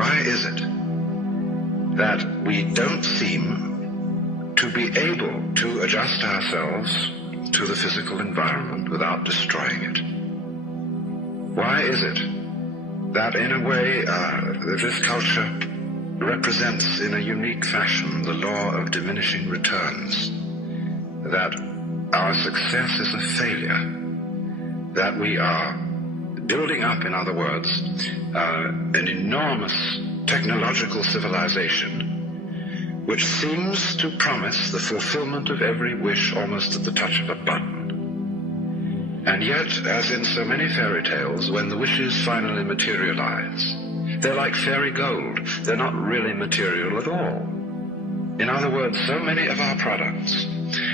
Why is it that we don't seem to be able to adjust ourselves to the physical environment without destroying it? Why is it that in a way this culture represents in a unique fashion the law of diminishing returns, that our success is a failure, that we are building up, in other words, an enormous technological civilization which seems to promise the fulfillment of every wish almost at the touch of a button. And yet, as in so many fairy tales, when the wishes finally materialize, they're like fairy gold. They're not really material at all. In other words, so many of our products,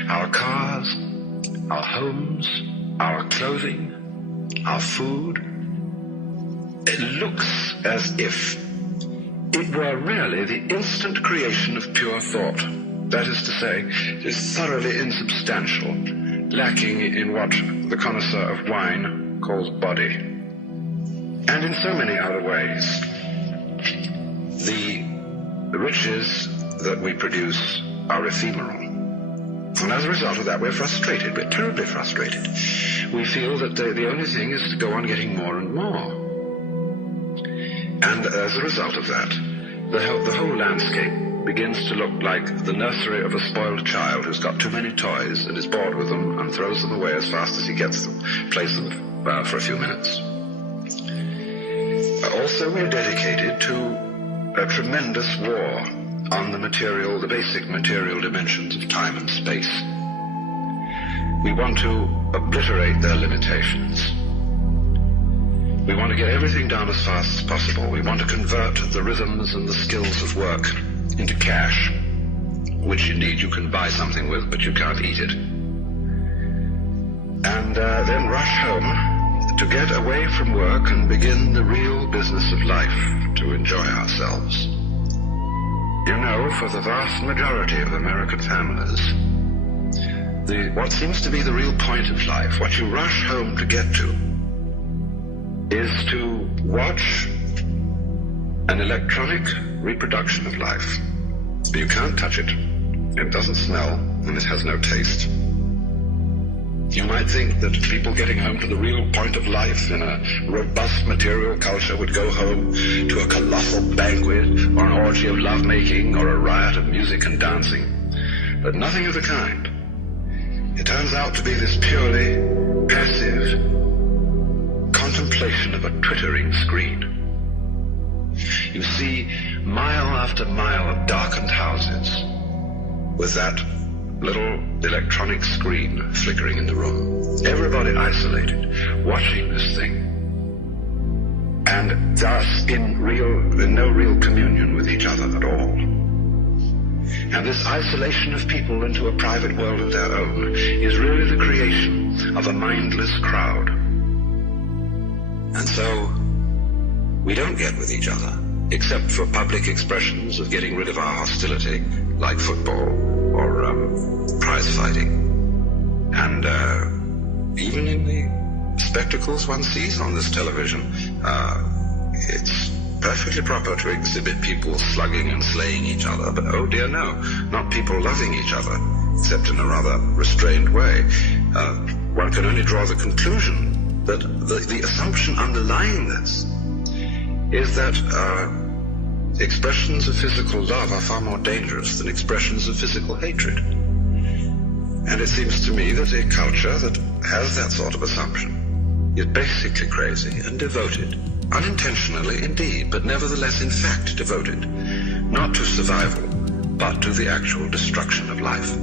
our cars, our homes, our clothing, our food, it looks as if it were really the instant creation of pure thought. That is to say, it is thoroughly insubstantial, lacking in what the connoisseur of wine calls body. And in so many other ways, the riches that we produce are ephemeral. And as a result of that, we're frustrated. We're terribly frustrated. We feel that the only thing is to go on getting more and more. And as a result of that, the whole landscape begins to look like the nursery of a spoiled child who's got too many toys and is bored with them and throws them away as fast as he gets them, plays them for a few minutes. Also, we're dedicated to a tremendous war on the basic material dimensions of time and space. We want to obliterate their limitations. We want to get everything done as fast as possible. We want to convert the rhythms and the skills of work into cash, which indeed you can buy something with, but you can't eat it. And then rush home to get away from work and begin the real business of life, to enjoy ourselves. You know, for the vast majority of American families, what seems to be the real point of life, what you rush home to get to, is to watch an electronic reproduction of life. You can't touch it. It doesn't smell, and it has no taste. You might think that people getting home to the real point of life in a robust material culture would go home to a colossal banquet or an orgy of lovemaking or a riot of music and dancing. But nothing of the kind. It turns out to be this purely passive contemplation of a twittering screen. You see mile after mile of darkened houses with that little electronic screen flickering in the room. Everybody isolated, watching this thing, and thus in no real communion with each other at all. And this isolation of people into a private world of their own is really the creation of a mindless crowd. And so we don't get with each other, except for public expressions of getting rid of our hostility, like football or prize fighting. And even in the spectacles one sees on this television, it's perfectly proper to exhibit people slugging and slaying each other, but oh dear no, not people loving each other, except in a rather restrained way. One can only draw the conclusion that the assumption underlying this is that expressions of physical love are far more dangerous than expressions of physical hatred. And it seems to me that a culture that has that sort of assumption is basically crazy and devoted, unintentionally indeed, but nevertheless in fact devoted, not to survival, but to the actual destruction of life.